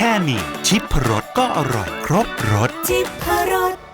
แค่นี้ชิปรสก็อร่อยครบรสชิพรส